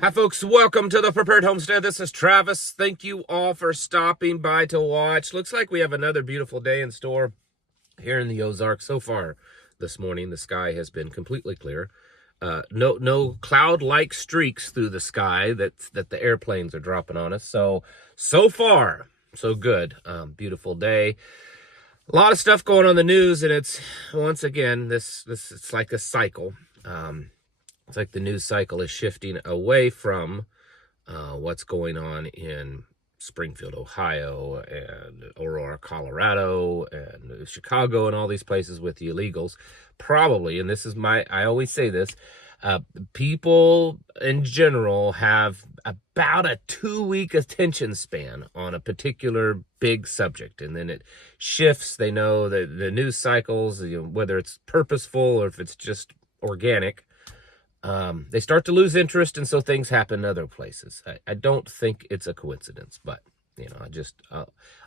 Hi folks, welcome to the Prepared Homestead. This is Travis. Thank you all for stopping by to watch. Looks like we have another beautiful day in store here in the Ozarks. So far this morning, the sky has been completely clear. No cloud-like streaks through the sky that the airplanes are dropping on us. So far, so good. Beautiful day. A lot of stuff going on in the news, and it's once again it's like a cycle. It's like the news cycle is shifting away from what's going on in Springfield, Ohio, and Aurora, Colorado, and Chicago, and all these places with the illegals. Probably, and this is I always say this, people in general have about a 2-week attention span on a particular big subject, and then it shifts. They know that the news cycles, whether it's purposeful or if it's just organic, they start to lose interest, and so things happen in other places. I don't think it's a coincidence, but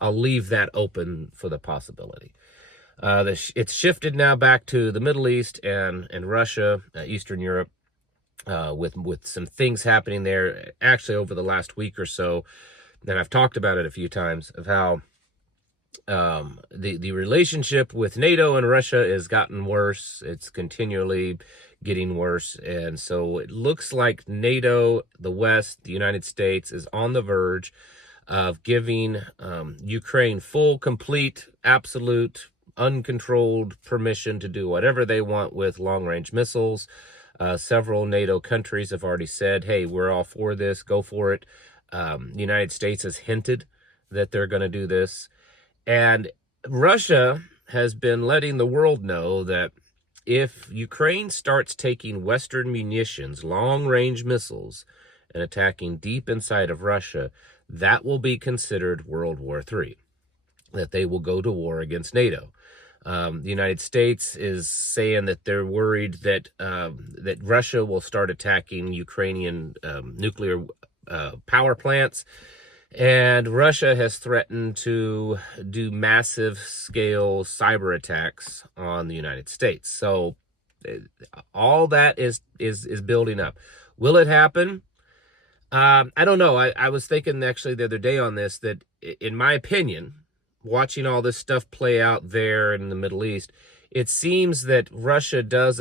I'll leave that open for the possibility. It's shifted now back to the Middle East and Russia, Eastern Europe, with some things happening there actually over the last week or so. And I've talked about it a few times of how the relationship with NATO and Russia has gotten worse. It's continually getting worse, and so it looks like NATO, the West, the United States, is on the verge of giving Ukraine full, complete, absolute, uncontrolled permission to do whatever they want with long-range missiles. Several NATO countries have already said, hey, we're all for this, go for it. The United States has hinted that they're going to do this. And Russia has been letting the world know that if Ukraine starts taking Western munitions, long-range missiles, and attacking deep inside of Russia, that will be considered World War III, that they will go to war against NATO. The United States is saying that they're worried that that Russia will start attacking Ukrainian nuclear power plants. And Russia has threatened to do massive scale cyber attacks on the United States. So all that is building up. Will it happen? I don't know. I was thinking actually the other day on this, that in my opinion, watching all this stuff play out there in the Middle East, it seems that Russia does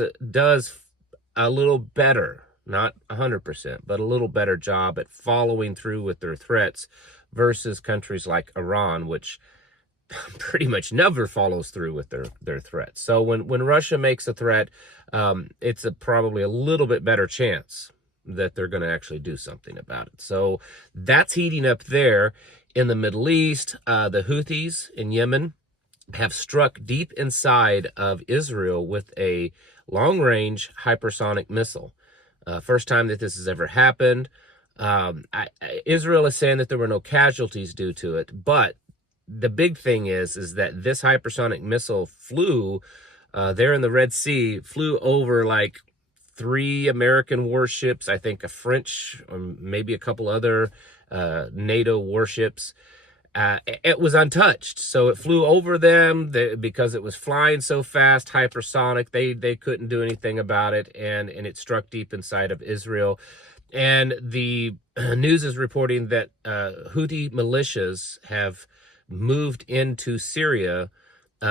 a little better, not 100%, but a little better job at following through with their threats versus countries like Iran, which pretty much never follows through with their threats. So when Russia makes a threat, it's probably a little bit better chance that they're going to actually do something about it. So that's heating up there. In the Middle East, the Houthis in Yemen have struck deep inside of Israel with a long-range hypersonic missile. First time that this has ever happened. Israel is saying that there were no casualties due to it, but the big thing is that this hypersonic missile flew there in the Red Sea, flew over like 3 American warships, I think a French, or maybe a couple other NATO warships. It was untouched, so it flew over them because it was flying so fast, hypersonic. They couldn't do anything about it, and it struck deep inside of Israel. And the news is reporting that Houthi militias have moved into Syria,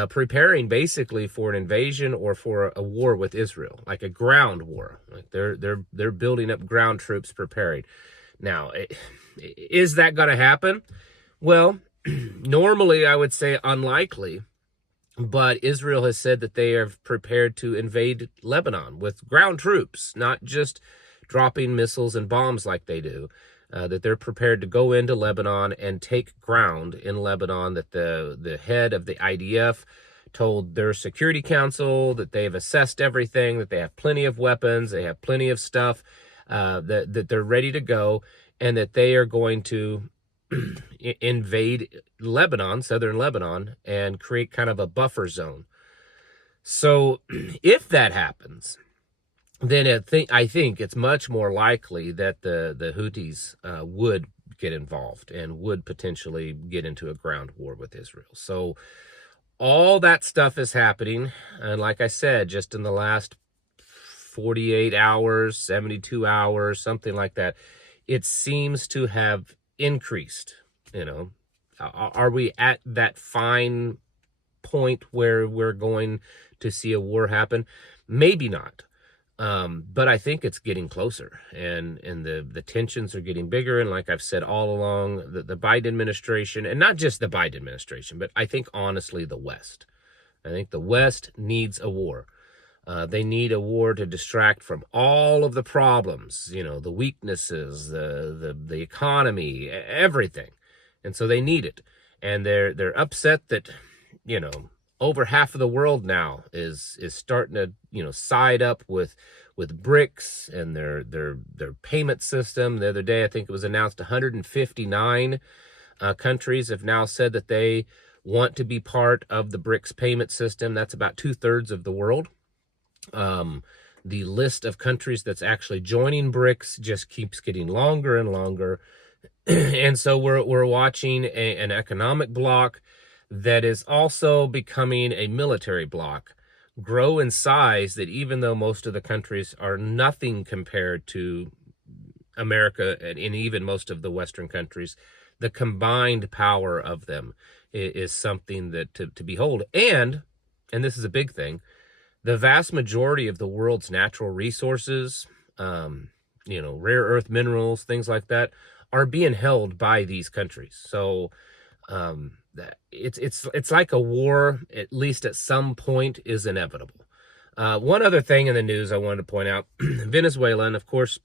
preparing basically for an invasion or for a war with Israel, like a ground war. Like they're building up ground troops, preparing. Now, is that going to happen? Well, normally I would say unlikely, but Israel has said that they are prepared to invade Lebanon with ground troops, not just dropping missiles and bombs like they do, that they're prepared to go into Lebanon and take ground in Lebanon, that the head of the IDF told their Security Council that they've assessed everything, that they have plenty of weapons, they have plenty of stuff, that they're ready to go, and that they are going to invade Lebanon, southern Lebanon, and create kind of a buffer zone. So if that happens, then I think it's much more likely that the Houthis would get involved and would potentially get into a ground war with Israel. So all that stuff is happening, and like I said, just in the last 48 hours, 72 hours, something like that. It seems to have increased, you know. Are we at that fine point where we're going to see a war happen? Maybe not. But I think it's getting closer, and the tensions are getting bigger. And like I've said all along, the Biden administration, and not just the Biden administration, but I think honestly the West. I think the West needs a war. They need a war to distract from all of the problems, you know, the weaknesses, the economy, everything. And so they need it. And they're upset that, you know, over half of the world now is starting to, you know, side up with BRICS and their payment system. The other day, I think it was announced 159 countries have now said that they want to be part of the BRICS payment system. That's about 2/3 of the world. The list of countries that's actually joining BRICS just keeps getting longer and longer. And so we're watching an economic bloc that is also becoming a military bloc grow in size, that even though most of the countries are nothing compared to America and even most of the Western countries, the combined power of them is something that to behold. And this is a big thing, the vast majority of the world's natural resources, you know, rare earth minerals, things like that, are being held by these countries. So it's like a war, at least at some point, is inevitable. One other thing in the news I wanted to point out, Venezuela, and of course,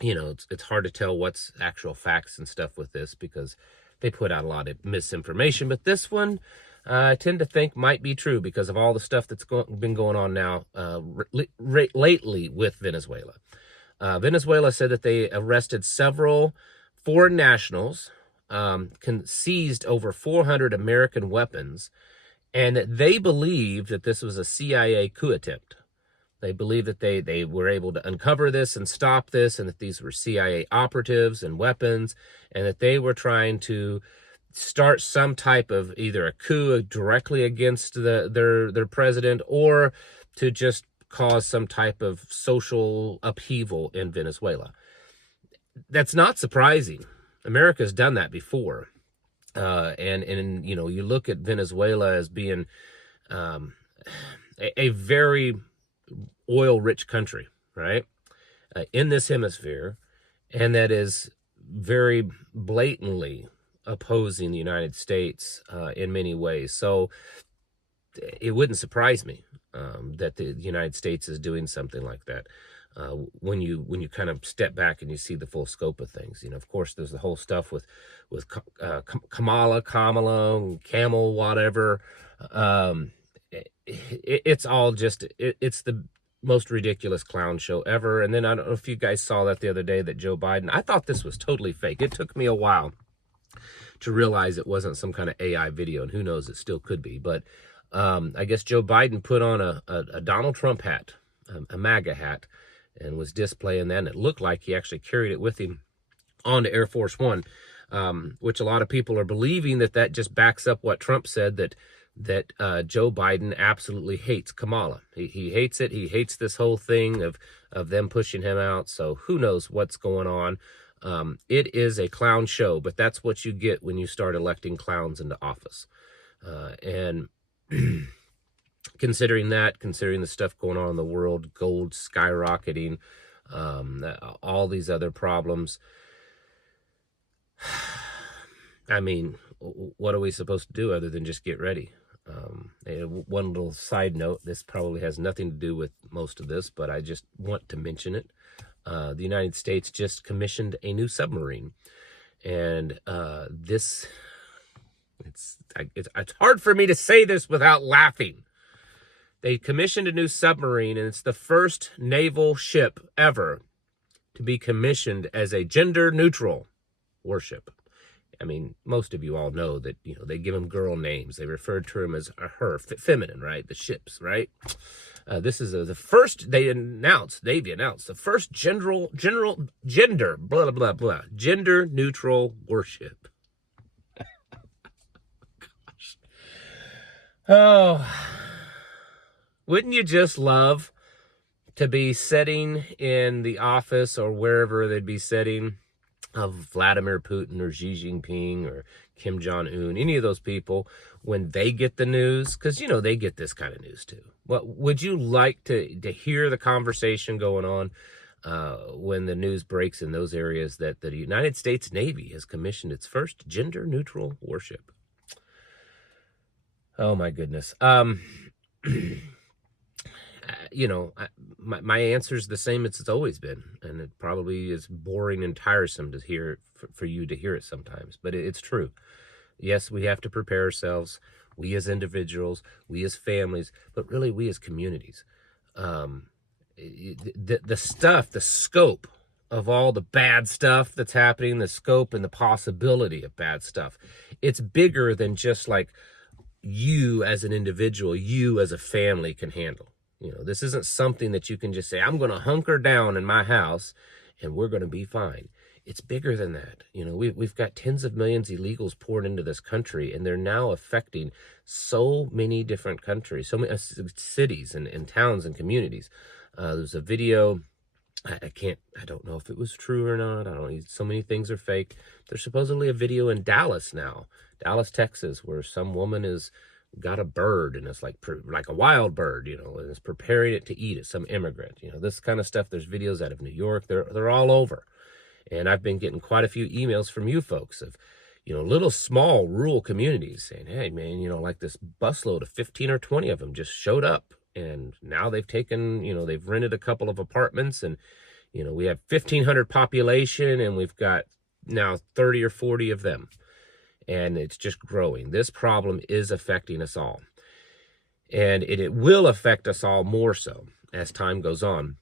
you know, it's hard to tell what's actual facts and stuff with this because they put out a lot of misinformation, but this one I tend to think might be true because of all the stuff that's been going on now lately with Venezuela. Venezuela said that they arrested several foreign nationals, seized over 400 American weapons, and that they believe that this was a CIA coup attempt. They believe that they were able to uncover this and stop this, and that these were CIA operatives and weapons, and that they were trying to start some type of either a coup directly against their president, or to just cause some type of social upheaval in Venezuela. That's not surprising. America's done that before. And you know, you look at Venezuela as being a very oil-rich country, right, in this hemisphere, and that is very blatantly opposing the United States in many ways. So it wouldn't surprise me that the United States is doing something like that. When you kind of step back and you see the full scope of things, you know, of course, there's the whole stuff with Kamala, Camel, whatever. It's all just it's the most ridiculous clown show ever. And then I don't know if you guys saw that the other day, that Joe Biden, I thought this was totally fake. It took me a while to realize it wasn't some kind of AI video, and who knows, it still could be. But I guess Joe Biden put on a Donald Trump hat, a MAGA hat, and was displaying that, and it looked like he actually carried it with him onto Air Force One, which a lot of people are believing that just backs up what Trump said, that Joe Biden absolutely hates Kamala. He hates it. He hates this whole thing of them pushing him out. So who knows what's going on. It is a clown show, but that's what you get when you start electing clowns into office. And considering the stuff going on in the world, gold skyrocketing, all these other problems, I mean, what are we supposed to do other than just get ready? One little side note, this probably has nothing to do with most of this, but I just want to mention it. The United States just commissioned a new submarine, and it's hard for me to say this without laughing. They commissioned a new submarine, and it's the first naval ship ever to be commissioned as a gender-neutral warship. I mean, most of you all know that, you know, they give them girl names. They refer to them as her, feminine, right? The ships, right? This is the first, they've announced the first gender, blah, blah, blah, gender-neutral warship. Gosh. Oh, wouldn't you just love to be sitting in the office or wherever they'd be sitting of Vladimir Putin or Xi Jinping or Kim Jong-un, any of those people, when they get the news, because, you know, they get this kind of news too. What would you like to hear the conversation going on when the news breaks in those areas that the United States Navy has commissioned its first gender-neutral warship? Oh, my goodness. You know, my answer is the same as it's always been, and it probably is boring and tiresome to hear for you to hear it sometimes, but it's true. Yes, we have to prepare ourselves, we as individuals, we as families, but really we as communities. The stuff, the scope of all the bad stuff that's happening, the scope and the possibility of bad stuff, it's bigger than just like you as an individual, you as a family can handle. You know, this isn't something that you can just say, I'm going to hunker down in my house and we're going to be fine. It's bigger than that. You know, we've got tens of millions of illegals poured into this country, and they're now affecting so many different countries, so many cities and towns and communities. There's a video, I don't know if it was true or not. I don't know. So many things are fake. There's supposedly a video in Dallas now, Dallas, Texas, where some woman is got a bird, and it's like a wild bird, you know, and is preparing it to eat it, some immigrant, you know, this kind of stuff. There's videos out of New York. They're all over. And I've been getting quite a few emails from you folks of, you know, little small rural communities saying, hey man, you know, like this busload of 15 or 20 of them just showed up, and now they've taken, you know, they've rented a couple of apartments, and, you know, we have 1,500 population, and we've got now 30 or 40 of them. And it's just growing. This problem is affecting us all. And it will affect us all more so as time goes on.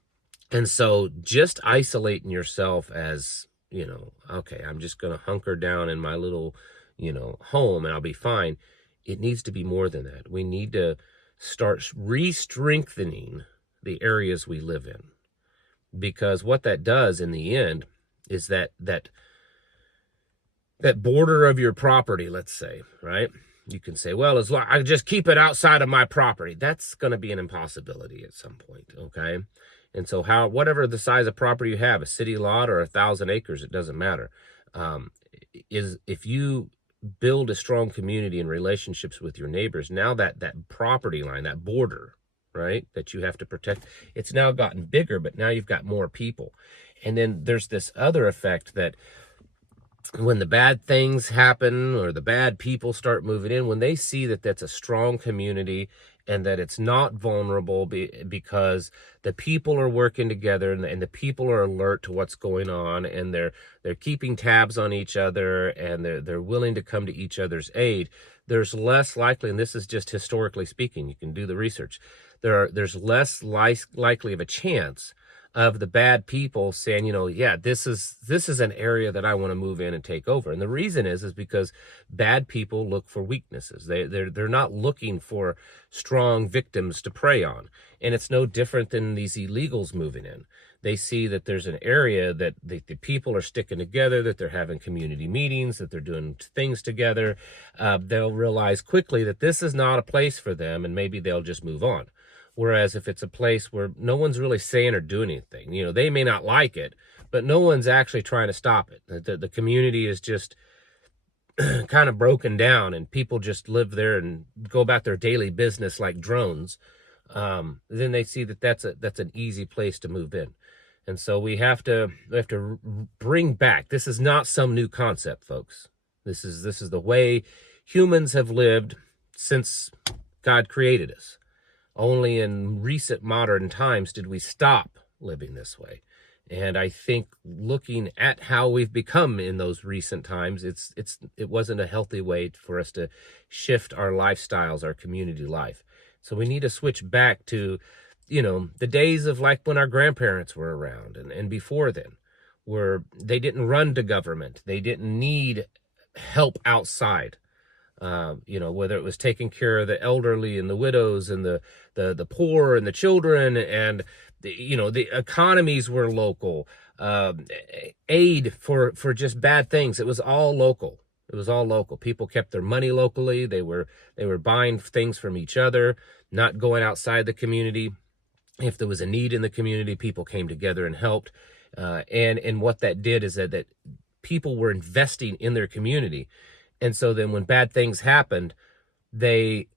And so just isolating yourself as, you know, okay, I'm just going to hunker down in my little, you know, home and I'll be fine. It needs to be more than that. We need to start re-strengthening the areas we live in. Because what that does in the end is that border of your property, let's say, right? You can say, well, as long I just keep it outside of my property. That's going to be an impossibility at some point, okay? And so whatever the size of property you have, a city lot or 1,000 acres, it doesn't matter. Is if you build a strong community and relationships with your neighbors, now that property line, that border, right, that you have to protect, it's now gotten bigger, but now you've got more people. And then there's this other effect that when the bad things happen or the bad people start moving in, when they see that that's a strong community and that it's not vulnerable because the people are working together and the people are alert to what's going on, and they're keeping tabs on each other, and they're willing to come to each other's aid, there's less likely, and this is just historically speaking, you can do the research, there's less likely of a chance of the bad people saying, you know, yeah, this is an area that I want to move in and take over. And the reason is because bad people look for weaknesses. They're not looking for strong victims to prey on. And it's no different than these illegals moving in. They see that there's an area that the people are sticking together, that they're having community meetings, that they're doing things together. They'll realize quickly that this is not a place for them, and maybe they'll just move on. Whereas if it's a place where no one's really saying or doing anything, you know, they may not like it, but no one's actually trying to stop it. The community is just kind of broken down, and people just live there and go about their daily business like drones. Then they see that that's an easy place to move in. And so we have to bring back. This is not some new concept, folks. This is the way humans have lived since God created us. Only in recent modern times did we stop living this way. And I think looking at how we've become in those recent times, it wasn't a healthy way for us to shift our lifestyles, our community life. So we need to switch back to, you know, the days of like when our grandparents were around and before then, where they didn't run to government. They didn't need help outside. You know, whether it was taking care of the elderly and the widows and the poor and the children, and you know, the economies were local. Aid for just bad things, it was all local. It was all local. People kept their money locally. They were buying things from each other, not going outside the community. If there was a need in the community, people came together and helped. And what that did is that people were investing in their community. And so then when bad things happened, they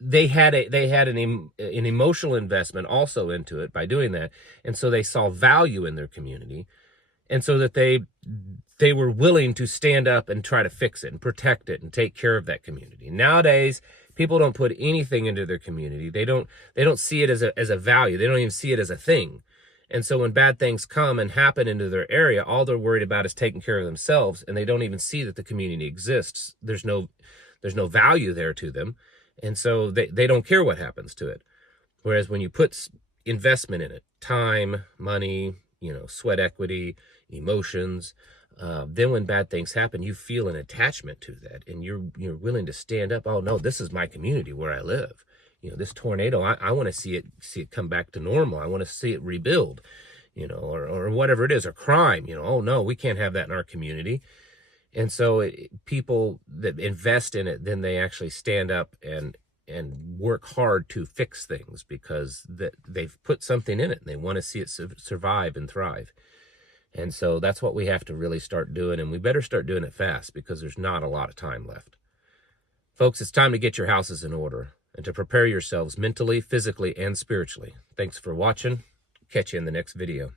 they had an emotional investment also into it by doing that. And so they saw value in their community. And so that they were willing to stand up and try to fix it and protect it and take care of that community. Nowadays, people don't put anything into their community. They don't see it as a value. They don't even see it as a thing. And so when bad things come and happen into their area, all they're worried about is taking care of themselves, and they don't even see that the community exists. There's no value there to them. And so they don't care what happens to it. Whereas when you put investment in it, time, money, sweat equity, emotions, then when bad things happen, you feel an attachment to that, and you're willing to stand up. Oh no, this is my community where I live. This tornado, I want to see it come back to normal. I want to see it rebuild, or whatever it is, or crime. Oh no, we can't have that in our community. And so people that invest in it, then they actually stand up and work hard to fix things, because they've put something in it and they want to see it survive and thrive. And so that's what we have to really start doing, and we better start doing it fast, because there's not a lot of time left. Folks, it's time to get your houses in order and to prepare yourselves mentally, physically, and spiritually. Thanks for watching. Catch you in the next video.